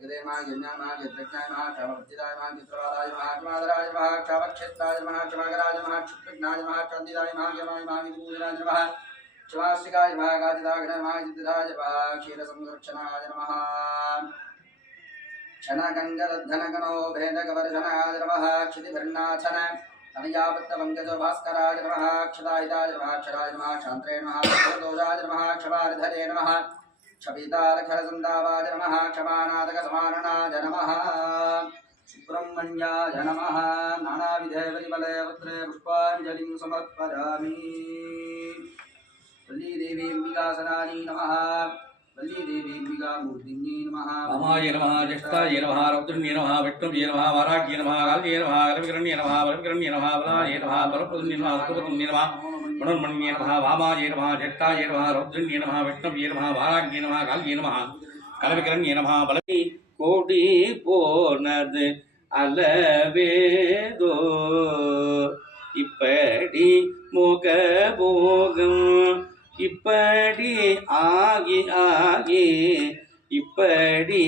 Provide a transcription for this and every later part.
जगदेवाय यज्ञानाय यज्ञानाय कामवर्जिताय महा मित्रवादाय चंदिराय महा यमाय महा विदूराय महा शिवास्तिकाय महा गाजिताग्रह भास्कराय नमः क्षदाहिताय नमः क्षराय नमः क्षान्त्रे नमः क्षमार्धरे नमः क्षपितालक्षरसन्दावाज नमः क्षमानादकसमाननाज नमः सुब्रह्मण्याय नमः। नानाविधे वरिमले पुत्रे पुष्पाञ्जलिं समर्पयामि। वल्लीदेवीम्बिकासनानि नमः। రామాయ నమ జ్యేష్ఠాయ నమ రౌద్రుణ్య నమ విష్ణుజయ నమ వరాగ్య నమ కాల్య నమ రవికరణ్య నమ వరవికరణ్య నమ బలాయ నమ బలప్రదుణ్య నమ సుఖపతుణ్య నమ சுபதன்ய நம வாமாஜே நம வாமாய நம ரௌத்ரன்யே நம விஷ்ணவியே நம வாராக்யே நம கால்யே நம கால்ய நம பலவி கோடி போனது அளவேதோ இப்படி முக போகம் இப்படி ஆகி ஆகி இப்படி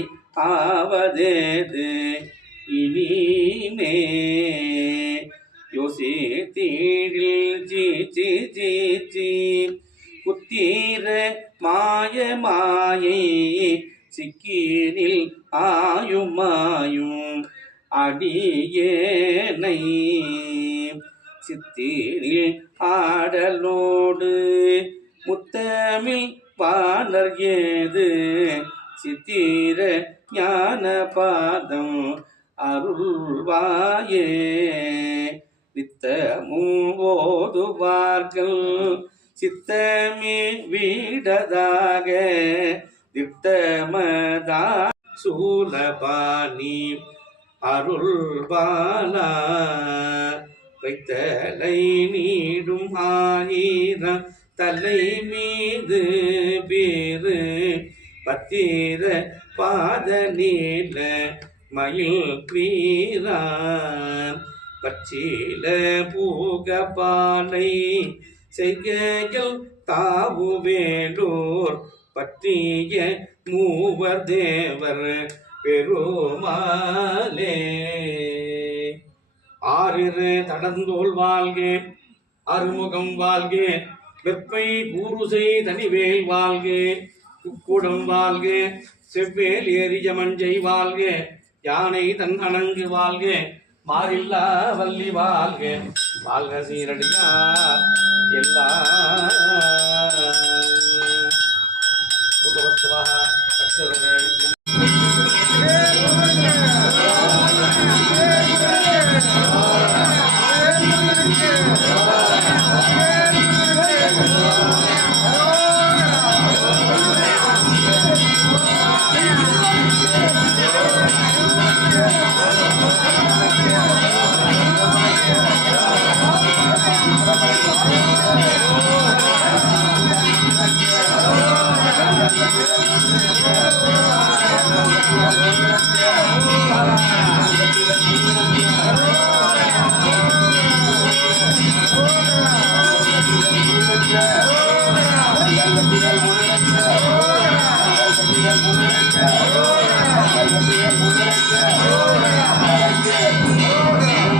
ஆவதேது இனிமே? யோசித்தீடில் மாய மாயை சிக்கீரில் ஆயுமாயும் அடியேனை. சித்தீரில் ஆடலோடு முத்தமிழ் பாடர் ஏது? சித்திர ஞான பாதம் அருள்வாயே. நித்தமும் ஓதுவார்கள் சித்தமே வீடதாக திட்டமதா சூலபாணி அருள்பாலா வைத்தலை நீடும் ஆயிரம் தலை மீது பேரு பத்திர பாத நீல மயில் வீரான் பச்சில பூக பாலை செய்கைகள் தாவு வேண்டோர் பற்றிய மூவர் தேவர் பெருமாலே ஆறிரு தடந்தோல் வாழ்கே அறுமுகம் வாழ்கே வெப்பை பூருசை தனிவேல் வாழ்கே குக்குடம் வாழ்கே செவ்வேல் ஏறிய மஞ்சை வாழ்கே யானை தன் அணங்கு வாழ்கே மாறில்லா வள்ளி வாழ்க. வாழ்க சீரடியார். எல்லா